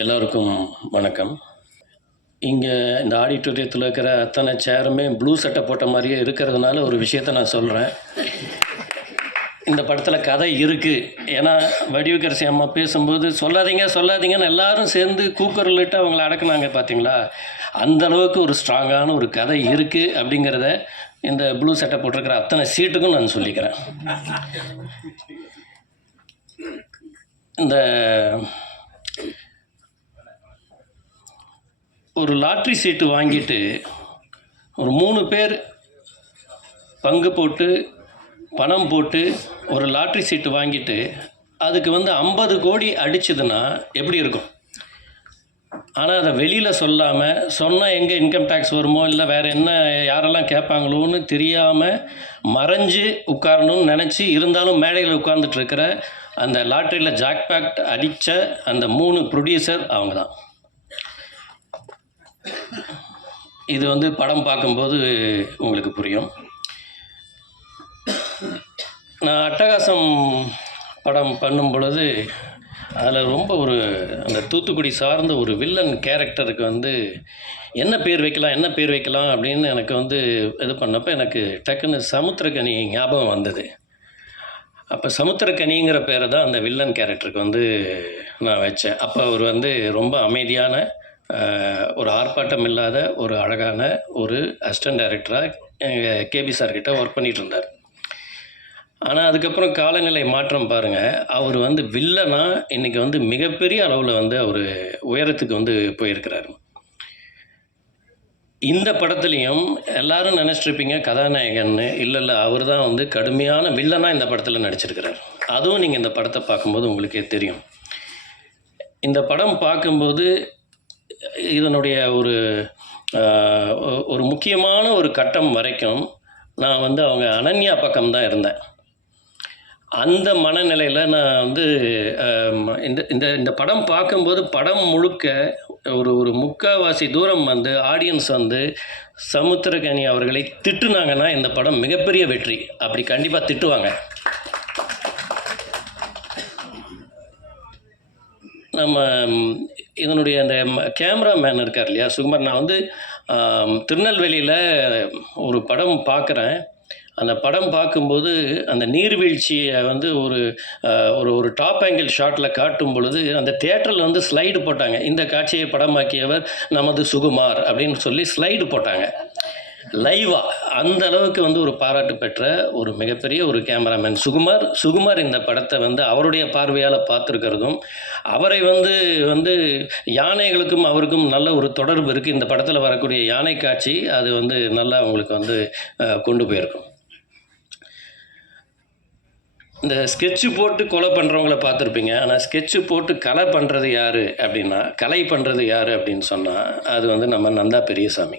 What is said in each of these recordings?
எல்லோருக்கும் வணக்கம். இங்கே இந்த ஆடிட்டோரியத்தில் இருக்கிற அத்தனை சேருமே ப்ளூ சட்டை போட்ட மாதிரியே இருக்கிறதுனால ஒரு விஷயத்த நான் சொல்கிறேன் இந்த படத்தில் கதை இருக்குது ஏன்னா வடிவுக்கரசி அம்மா பேசும்போது சொல்லாதீங்க சொல்லாதீங்கன்னு எல்லாரும் சேர்ந்து கூக்குரலிட்டு அவங்கள அடக்குனாங்க பார்த்தீங்களா அந்த அளவுக்கு ஒரு ஸ்ட்ராங்கான ஒரு கதை இருக்குது அப்படிங்கிறத இந்த ப்ளூ சட்டை போட்டிருக்கிற அத்தனை சீட்டுக்கும் நான் சொல்லிக்கிறேன். இந்த ஒரு லாட்ரி சீட்டு வாங்கிட்டு ஒரு மூணு பேர் பங்கு போட்டு பணம் போட்டு ஒரு லாட்ரி சீட்டு வாங்கிட்டு அதுக்கு வந்து ஐம்பது கோடி அடிச்சதுன்னா எப்படி இருக்கும்? ஆனால் அதை வெளியில் சொல்லாமல் சொன்னால் எங்கே இன்கம் டேக்ஸ் வருமோ இல்லை வேறு என்ன யாரெல்லாம் கேட்பாங்களோன்னு தெரியாமல் மறைஞ்சு உட்காரணும்னு நினச்சி இருந்தாலும் மேடையில் உட்கார்ந்துட்டு இருக்கிற அந்த லாட்ரியில் ஜாக்பேக்ட் அடித்த அந்த மூணு ப்ரொடியூசர் அவங்க தான் இது வந்து படம் பார்க்கும்போது உங்களுக்கு புரியும். நான் அட்டகாசம் படம் பண்ணும் பொழுது அதில் ரொம்ப ஒரு அந்த தூத்துக்குடி சார்ந்த ஒரு வில்லன் கேரக்டருக்கு வந்து என்ன பேர் வைக்கலாம் என்ன பேர் வைக்கலாம் அப்படின்னு எனக்கு வந்து இது பண்ணப்போ எனக்கு டக்குன்னு சமுத்திரக்கனி ஞாபகம் வந்தது. அப்போ சமுத்திரக்கனிங்கிற பேரை தான் அந்த வில்லன் கேரக்டருக்கு வந்து நான் வச்சேன். அப்போ அவர் வந்து ரொம்ப அமைதியான ஒரு ஆர்ப்பாட்டம் இல்லாத ஒரு அழகான ஒரு அசிஸ்டன்ட் டைரக்டராக எங்கள் கேபி சார்கிட்ட ஒர்க் பண்ணிகிட்டு இருந்தார். ஆனால் அதுக்கப்புறம் காலநிலை மாற்றம் பாருங்கள் அவர் வந்து வில்லனா இன்றைக்கி வந்து மிகப்பெரிய அளவில் வந்து அவர் உயரத்துக்கு வந்து போயிருக்கிறாரு. இந்த படத்துலையும் எல்லாரும் நினச்சிட்ருப்பீங்க கதாநாயகன்னு. இல்லை இல்லை அவர் தான் வந்து கடுமையான வில்லனாக இந்த படத்தில் நடிச்சிருக்கிறார். அதுவும் நீங்கள் இந்த படத்தை பார்க்கும்போது உங்களுக்கே தெரியும். இந்த படம் பார்க்கும்போது இதனுடைய ஒரு ஒரு முக்கியமான ஒரு கட்டம் வரைக்கும் நான் வந்து அவங்க அனன்யா பக்கம் தான் இருந்தேன். அந்த மனநிலையில் நான் வந்து இந்த இந்த இந்த படம் பார்க்கும்போது படம் முழுக்க ஒரு ஒரு முக்காவாசி தூரம் வந்து ஆடியன்ஸ் வந்து சமுத்திரகனி அவர்களை திட்டுனாங்கன்னா இந்த படம் மிகப்பெரிய வெற்றி. அப்படி கண்டிப்பாக திட்டுவாங்க. நம்ம இதனுடைய அந்த கேமராமேன் இருக்கார் இல்லையா சுகுமார். நான் வந்து திருநெல்வேலியில் ஒரு படம் பார்க்குறேன் அந்த படம் பார்க்கும்போது அந்த நீர்வீழ்ச்சியை வந்து ஒரு ஒரு ஒரு டாப் ஆங்கிள் ஷாட்டில் காட்டும் பொழுது அந்த தேட்டரில் வந்து ஸ்லைடு போட்டாங்க. இந்த காட்சியை படமாக்கியவர் நமது சுகுமார் அப்படின்னு சொல்லி ஸ்லைடு போட்டாங்க. லைவாக அந்த அளவுக்கு வந்து ஒரு பாராட்டு பெற்ற ஒரு மிகப்பெரிய ஒரு கேமராமேன் சுகுமார். சுகுமார் இந்த படத்தை வந்து அவருடைய பார்வையால் பார்த்துருக்கிறதும் அவரை வந்து வந்து யானைகளுக்கும் அவருக்கும் நல்ல ஒரு தொடர்பு இருக்குது இந்த படத்தில் வரக்கூடிய யானை காட்சி அது வந்து நல்லா அவங்களுக்கு வந்து கொண்டு போயிருக்கும். இந்த ஸ்கெட்சு போட்டு கொலை பண்ணுறவங்கள பார்த்துருப்பீங்க. ஆனால் ஸ்கெட்சு போட்டு கலை பண்ணுறது யார் அப்படின்னா கலை பண்ணுறது யார் அப்படின்னு சொன்னால் அது வந்து நம்ம நந்தா பெரியசாமி.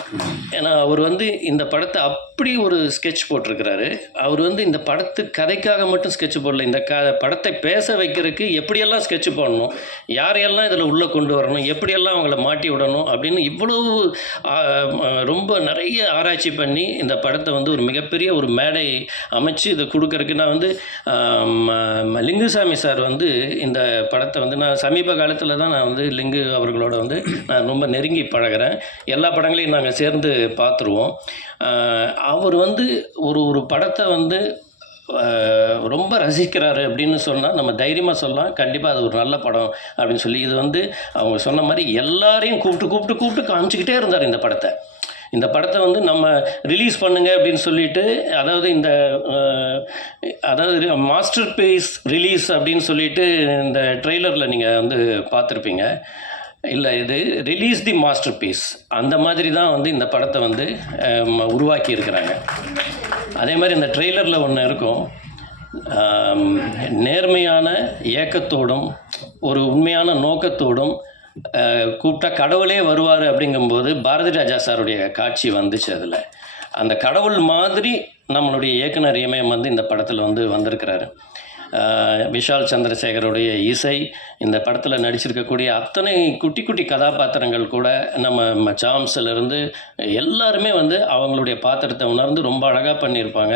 ஏன்னா அவர் வந்து இந்த படத்தை அப்படி ஒரு ஸ்கெட்ச் போட்டிருக்கிறாரு. அவர் வந்து இந்த படத்து கதைக்காக மட்டும் ஸ்கெட்ச் போடல. இந்த க படத்தை பேச வைக்கிறதுக்கு எப்படியெல்லாம் ஸ்கெட்ச் போடணும்? யாரையெல்லாம் இதில் உள்ளே கொண்டு வரணும்? எப்படியெல்லாம் அவங்கள மாட்டி விடணும்? அப்படின்னு இவ்வளவு ரொம்ப நிறைய ஆராய்ச்சி பண்ணி இந்த படத்தை வந்து ஒரு மிகப்பெரிய ஒரு மேடை அமைச்சு இதை கொடுக்கறதுக்கு நான் வந்து லிங்குசாமி சார் வந்து இந்த படத்தை வந்து நான் சமீப காலத்தில் தான் நான் வந்து லிங்கு அவர்களோட வந்து நான் ரொம்ப நெருங்கி பழகுறேன். எல்லா படங்களையும் நாங்கள் சேர்ந்து பார்த்துருவோம். அவர் வந்து ஒரு ஒரு படத்தை வந்து ரொம்ப ரசிக்கிறாரு அப்படின்னு சொன்னால் நம்ம தைரியமாக சொல்லலாம். கண்டிப்பாக அது ஒரு நல்ல படம் அப்படின்னு சொல்லி இது வந்து அவங்க சொன்ன மாதிரி எல்லாரையும் கூப்பிட்டு கூப்பிட்டு கூப்பிட்டு காமிச்சிக்கிட்டே இருந்தார் இந்த படத்தை. இந்த படத்தை வந்து நம்ம ரிலீஸ் பண்ணுங்க அப்படின்னு சொல்லிட்டு அதாவது இந்த அதாவது மாஸ்டர் பீஸ் ரிலீஸ் அப்படின்னு சொல்லிட்டு இந்த ட்ரெய்லரில் நீங்கள் வந்து பார்த்துருப்பீங்க. இல்லை இது ரிலீஸ் தி மாஸ்டர் பீஸ் அந்த மாதிரி தான் வந்து இந்த படத்தை வந்து உருவாக்கி இருக்கிறாங்க அதே மாதிரி இந்த ட்ரெய்லரில் ஒன்று இருக்கும். நேர்மையான ஏக்கத்தோடும் ஒரு உண்மையான நோக்கத்தோடும் கூப்பிட்டா கடவுளே வருவார் அப்படிங்கும்போது பாரதி ராஜா சாருடைய காட்சி வந்துச்சு அதில். அந்த கடவுள் மாதிரி நம்மளுடைய இயக்குனர் இமயம் வந்து இந்த படத்தில் வந்து வந்திருக்கிறாரு. விஷால் சந்திரசேகருடைய இசை இந்த படத்தில் நடிச்சிருக்கக்கூடிய அத்தனை குட்டி குட்டி கதாபாத்திரங்கள் கூட நம்ம சாம்ஸ்லேருந்து எல்லாருமே வந்து அவங்களுடைய பாத்திரத்தை உணர்ந்து ரொம்ப அழகாக பண்ணியிருப்பாங்க.